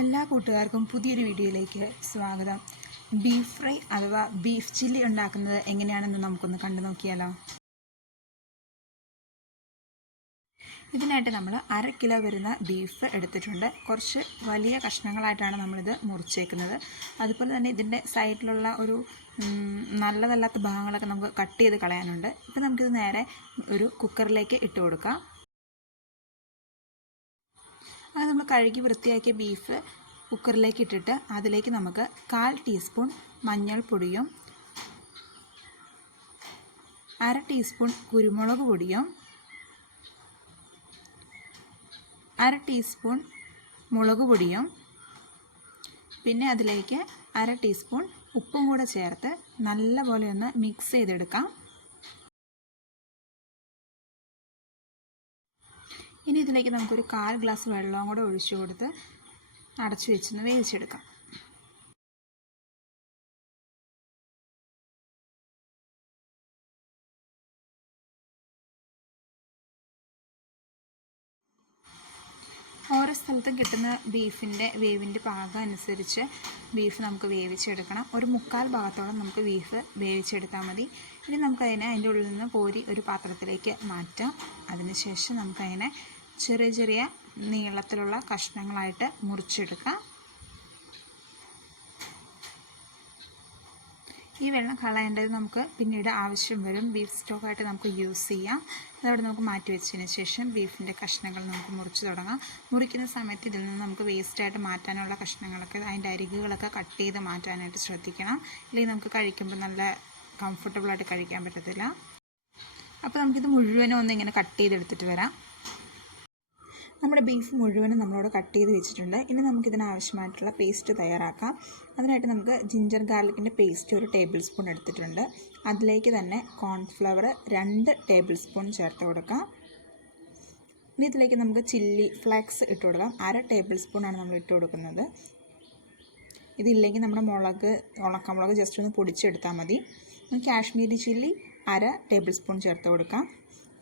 എല്ലാ കൂട്ടുകാർക്കും പുതിയൊരു വീഡിയോയിലേക്ക് സ്വാഗതം. ബീഫ് ഫ്രൈ അഥവാ ബീഫ് ചില്ലി ഉണ്ടാക്കുന്നത് എങ്ങനെയാണെന്ന് നമുക്കൊന്ന് കണ്ടു നോക്കിയാലോ. ഇതിനായിട്ട് നമ്മൾ അര കിലോ വരുന്ന ബീഫ് എടുത്തിട്ടുണ്ട്. കുറച്ച് വലിയ കഷ്ണങ്ങളായിട്ടാണ് നമ്മളിത് മുറിച്ചേക്കുന്നത്. അതുപോലെ തന്നെ ഇതിന്റെ സൈഡിലുള്ള ഒരു നല്ലതല്ലാത്ത ഭാഗങ്ങളൊക്കെ നമുക്ക് കട്ട് ചെയ്ത് കളയാനുണ്ട്. ഇപ്പോൾ നമുക്കിത് നേരെ ഒരു കുക്കറിലേക്ക് ഇട്ട് കൊടുക്കാം. അത് നമ്മൾ കഴുകി വൃത്തിയാക്കിയ ബീഫ് കുക്കറിലേക്ക് ഇട്ടിട്ട് അതിലേക്ക് നമുക്ക് കാൽ ടീസ്പൂൺ മഞ്ഞൾപ്പൊടിയും അര ടീസ്പൂൺ കുരുമുളക് പൊടിയും അര ടീസ്പൂൺ മുളക് പൊടിയും പിന്നെ അതിലേക്ക് അര ടീസ്പൂൺ ഉപ്പും കൂടെ ചേർത്ത് നല്ലപോലെ ഒന്ന് മിക്സ് ചെയ്തെടുക്കാം. ഇനി ഇതിലേക്ക് നമുക്കൊരു കാൽ ഗ്ലാസ് വെള്ളവും കൂടെ ഒഴിച്ചു കൊടുത്ത് അടച്ചു വെച്ചൊന്ന് വേവിച്ചെടുക്കാം. ഓരോ സ്ഥലത്തും കിട്ടുന്ന ബീഫിന്റെ വേവിന്റെ പാകം അനുസരിച്ച് ബീഫ് നമുക്ക് വേവിച്ചെടുക്കണം. ഒരു മുക്കാൽ ഭാഗത്തോളം നമുക്ക് ബീഫ് വേവിച്ചെടുത്താൽ മതി. ഇനി നമുക്കതിനെ അതിന്റെ ഉള്ളിൽ നിന്ന് കോരി ഒരു പാത്രത്തിലേക്ക് മാറ്റാം. അതിനുശേഷം നമുക്കതിനെ ചെറിയ ചെറിയ നീളത്തിലുള്ള കഷ്ണങ്ങളായിട്ട് മുറിച്ചെടുക്കാം. ഈ വെള്ളം കളയേണ്ടത് നമുക്ക് പിന്നീട് ആവശ്യം വരും. ബീഫ് സ്റ്റോക്കായിട്ട് നമുക്ക് യൂസ് ചെയ്യാം. അതവിടെ നമുക്ക് മാറ്റി വെച്ചതിന് ശേഷം ബീഫിന്റെ കഷ്ണങ്ങൾ നമുക്ക് മുറിച്ച് തുടങ്ങാം. മുറിക്കുന്ന സമയത്ത് ഇതിൽ നിന്ന് നമുക്ക് വേസ്റ്റായിട്ട് മാറ്റാനുള്ള കഷ്ണങ്ങളൊക്കെ അതിന്റെ അരികുകളൊക്കെ കട്ട് ചെയ്ത് മാറ്റാനായിട്ട് ശ്രദ്ധിക്കണം. അല്ലെങ്കിൽ നമുക്ക് കഴിക്കുമ്പോൾ നല്ല കംഫർട്ടബിളായിട്ട് കഴിക്കാൻ പറ്റത്തില്ല. അപ്പോൾ നമുക്കിത് മുഴുവനും ഒന്ന് ഇങ്ങനെ കട്ട് ചെയ്തെടുത്തിട്ട് വരാം. നമ്മുടെ ബീഫ് മുഴുവനും നമ്മളോട് കട്ട് ചെയ്ത് വെച്ചിട്ടുണ്ട്. ഇനി നമുക്കിതിന് ആവശ്യമായിട്ടുള്ള പേസ്റ്റ് തയ്യാറാക്കാം. അതിനായിട്ട് നമുക്ക് ജിഞ്ചർ ഗാർലിക്കിന്റെ പേസ്റ്റ് ഒരു ടേബിൾ സ്പൂൺ എടുത്തിട്ടുണ്ട്. അതിലേക്ക് തന്നെ കോൺഫ്ലവർ രണ്ട് ടേബിൾ സ്പൂൺ ചേർത്ത് കൊടുക്കാം. ഇനി ഇതിലേക്ക് നമുക്ക് ചില്ലി ഫ്ലാക്സ് ഇട്ട് കൊടുക്കാം. അര ടേബിൾ സ്പൂണാണ് നമ്മൾ ഇട്ട് കൊടുക്കുന്നത്. ഇതില്ലെങ്കിൽ നമ്മുടെ മുളക് ഉണക്കമുളക് ജസ്റ്റ് ഒന്ന് പൊടിച്ചെടുത്താൽ മതി. കാശ്മീരി ചില്ലി അര ടേബിൾ സ്പൂൺ ചേർത്ത് കൊടുക്കാം.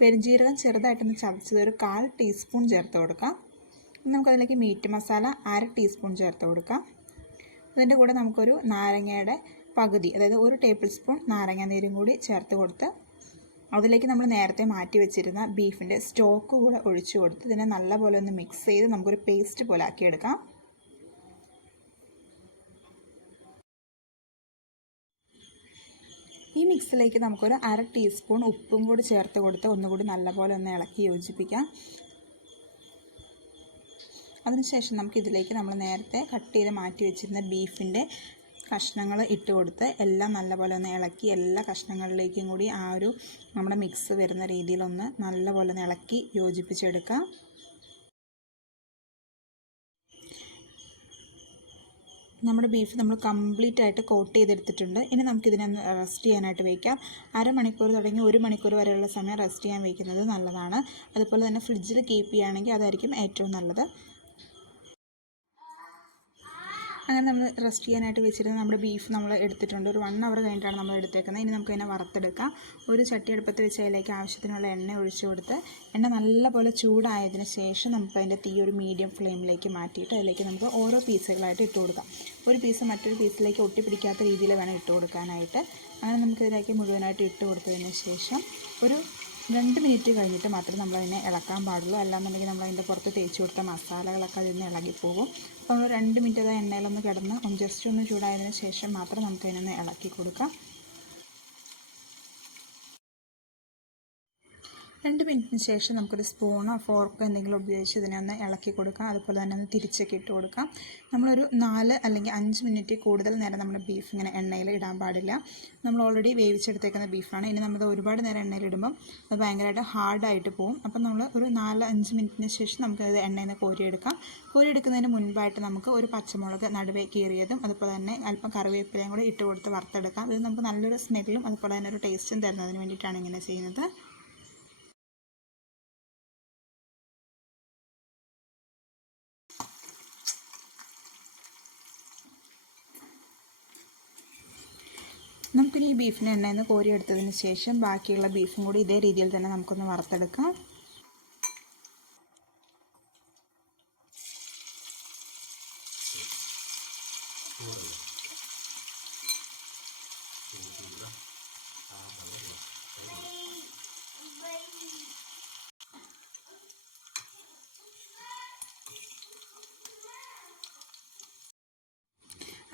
പെരുംജീരകം ചെറുതായിട്ടൊന്ന് ചതച്ചത് ഒരു കാൽ ടീസ്പൂൺ ചേർത്ത് കൊടുക്കാം. നമുക്കതിലേക്ക് മീറ്റ് മസാല അര ടീസ്പൂൺ ചേർത്ത് കൊടുക്കാം. അതിന്റെ കൂടെ നമുക്കൊരു നാരങ്ങയുടെ പകുതി അതായത് ഒരു ടേബിൾ സ്പൂൺ നാരങ്ങ നീരും കൂടി ചേർത്ത് കൊടുത്ത് അതിലേക്ക് നമ്മൾ നേരത്തെ മാറ്റി വെച്ചിരുന്ന ബീഫിന്റെ സ്റ്റോക്ക് കൂടെ ഒഴിച്ചു കൊടുത്ത് ഇതിനെ നല്ലപോലെ ഒന്ന് മിക്സ് ചെയ്ത് നമുക്കൊരു പേസ്റ്റ് പോലെ ആക്കിയെടുക്കാം. ഈ മിക്സിലേക്ക് നമുക്കൊരു അര ടീസ്പൂൺ ഉപ്പും കൂടി ചേർത്ത് കൊടുത്ത് ഒന്നുകൂടി നല്ലപോലെ ഒന്ന് ഇളക്കി യോജിപ്പിക്കാം. അതിനുശേഷം നമുക്ക് ഇതിലേക്ക് നമ്മൾ നേരത്തെ കട്ട് ചെയ്ത് മാറ്റി വെച്ചിരുന്ന ബീഫിന്റെ കഷ്ണങ്ങൾ ഇട്ട് കൊടുത്ത് എല്ലാം നല്ലപോലെ ഒന്ന് ഇളക്കി എല്ലാ കഷ്ണങ്ങളിലേക്കും കൂടി ആ ഒരു നമ്മുടെ മിക്സ് വരുന്ന രീതിയിലൊന്ന് നല്ലപോലെ ഒന്ന് ഇളക്കി യോജിപ്പിച്ചെടുക്കാം. നമ്മുടെ ബീഫ് നമ്മൾ കംപ്ലീറ്റ് ആയിട്ട് കോട്ട് ചെയ്തെടുത്തിട്ടുണ്ട്. ഇനി നമുക്കിതിനെ റെസ്റ്റ് ചെയ്യാനായിട്ട് വയ്ക്കാം അരമണിക്കൂർ തുടങ്ങി ഒരു മണിക്കൂർ വരെയുള്ള സമയം റെസ്റ്റ് ചെയ്യാൻ വയ്ക്കുന്നത് നല്ലതാണ്. അതുപോലെ തന്നെ ഫ്രിഡ്ജിൽ കീപ്പ് ചെയ്യുകയാണെങ്കിൽ അതായിരിക്കും ഏറ്റവും നല്ലത്. അങ്ങനെ നമ്മൾ റെസ്റ്റ് ചെയ്യാനായിട്ട് വെച്ചിരുന്ന നമ്മുടെ ബീഫ് നമ്മൾ എടുത്തിട്ടുണ്ട്. ഒരു വൺ അവർ കഴിഞ്ഞിട്ടാണ് നമ്മൾ എടുത്തേക്കുന്നത്. ഇനി നമുക്ക് അതിനെ വറുത്തെടുക്കാം. ഒരു ചട്ടി അടുപ്പത്ത് വെച്ച് അതിലേക്ക് ആവശ്യത്തിനുള്ള എണ്ണ ഒഴിച്ചു കൊടുത്ത് എണ്ണ നല്ലപോലെ ചൂടായതിന് ശേഷം നമുക്ക് അതിന്റെ തീ ഒരു മീഡിയം ഫ്ലെയിമിലേക്ക് മാറ്റിയിട്ട് അതിലേക്ക് നമുക്ക് ഓരോ പീസുകളായിട്ട് ഇട്ട് കൊടുക്കാം. ഒരു പീസ് മറ്റൊരു പീസിലേക്ക് ഒട്ടിപ്പിടിക്കാത്ത രീതിയിൽ വേണം ഇട്ട് കൊടുക്കാനായിട്ട്. അങ്ങനെ നമുക്ക് നമുക്കിതിലേക്ക് മുഴുവനായിട്ട് ഇട്ട് കൊടുത്തതിന് ശേഷം ഒരു രണ്ട് മിനിറ്റ് കഴിഞ്ഞിട്ട് മാത്രമേ നമ്മൾ അതിനെ ഇളക്കാൻ പാടുള്ളൂ. അല്ലാന്നുണ്ടെങ്കിൽ നമ്മൾ അതിന്റെ പുറത്ത് തേച്ച് കൊടുത്ത മസാലകളൊക്കെ അതിൽ നിന്ന് ഇളകിപ്പോകും അപ്പോൾ നമ്മൾ രണ്ട് മിനിറ്റ് അത് എണ്ണയിലൊന്ന് കിടന്ന് ജസ്റ്റ് ഒന്ന് ചൂടായതിന് ശേഷം മാത്രം നമുക്ക് അതിനൊന്ന് ഇളക്കി കൊടുക്കാം. രണ്ട് മിനിറ്റിന് ശേഷം നമുക്കൊരു സ്പൂണോ ഫോർക്കോ എന്തെങ്കിലും ഉപയോഗിച്ച് ഇതിനെ ഒന്ന് ഇളക്കി കൊടുക്കാം. അതുപോലെ തന്നെ ഒന്ന് തിരിച്ചൊക്കെ ഇട്ട് കൊടുക്കാം. നമ്മളൊരു നാല് അല്ലെങ്കിൽ അഞ്ച് മിനിറ്റ് കൂടുതൽ നേരം നമ്മുടെ ബീഫ് ഇങ്ങനെ എണ്ണയിൽ ഇടാൻ പാടില്ല. നമ്മൾ ഓൾറെഡി വേവിച്ചെടുത്തേക്കുന്ന ബീഫാണ് ഇനി നമ്മൾ ഒരുപാട് നേരം എണ്ണയിൽ ഇടുമ്പം അത് ഭയങ്കരമായിട്ട് ഹാർഡായിട്ട് പോകും അപ്പം നമ്മൾ ഒരു നാല് അഞ്ച് മിനിറ്റിന് ശേഷം നമുക്കത് എണ്ണയിൽ നിന്ന് കോരിയെടുക്കാം. കോരിയെടുക്കുന്നതിന് മുൻപായിട്ട് നമുക്ക് ഒരു പച്ചമുളക് നടുവേ കീറിയതും അതുപോലെ തന്നെ അല്പം കറിവേപ്പിലയും കൂടെ ഇട്ട് കൊടുത്ത് വറുത്തെടുക്കാം. ഇത് നമുക്ക് നല്ലൊരു സ്മെല്ലും അതുപോലെ തന്നെ ഒരു ടേസ്റ്റും തരുന്നതിന് വേണ്ടിയിട്ടാണ് ഇങ്ങനെ ചെയ്യുന്നത്. നമുക്കിനി ഈ ബീഫിനെ എണ്ണയിൽ നിന്ന് കോരിയെടുത്തതിന് ശേഷം ബാക്കിയുള്ള ബീഫും കൂടി ഇതേ രീതിയിൽ തന്നെ നമുക്കൊന്ന് വറുത്തെടുക്കാം.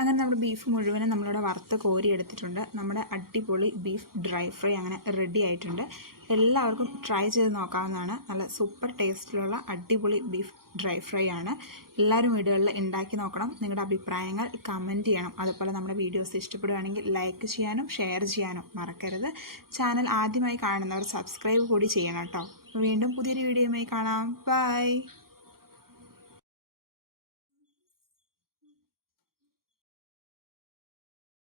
അങ്ങനെ നമ്മുടെ ബീഫ് മുഴുവനും നമ്മളിവിടെ വറുത്ത് കോരി എടുത്തിട്ടുണ്ട്. നമ്മുടെ അടിപൊളി ബീഫ് ഡ്രൈ ഫ്രൈ അങ്ങനെ റെഡി ആയിട്ടുണ്ട്. എല്ലാവർക്കും ട്രൈ ചെയ്ത് നോക്കാവുന്നതാണ്. നല്ല സൂപ്പർ ടേസ്റ്റിലുള്ള അടിപൊളി ബീഫ് ഡ്രൈ ഫ്രൈ ആണ്. എല്ലാവരും വീടുകളിൽ ഉണ്ടാക്കി നോക്കണം. നിങ്ങളുടെ അഭിപ്രായങ്ങൾ കമന്റ് ചെയ്യണം. അതുപോലെ നമ്മുടെ വീഡിയോസ് ഇഷ്ടപ്പെടുകയാണെങ്കിൽ ലൈക്ക് ചെയ്യാനും ഷെയർ ചെയ്യാനും മറക്കരുത്. ചാനൽ ആദ്യമായി കാണുന്നവർ സബ്സ്ക്രൈബ് കൂടി ചെയ്യണം കേട്ടോ. വീണ്ടും പുതിയൊരു വീഡിയോയുമായി കാണാം. ബൈ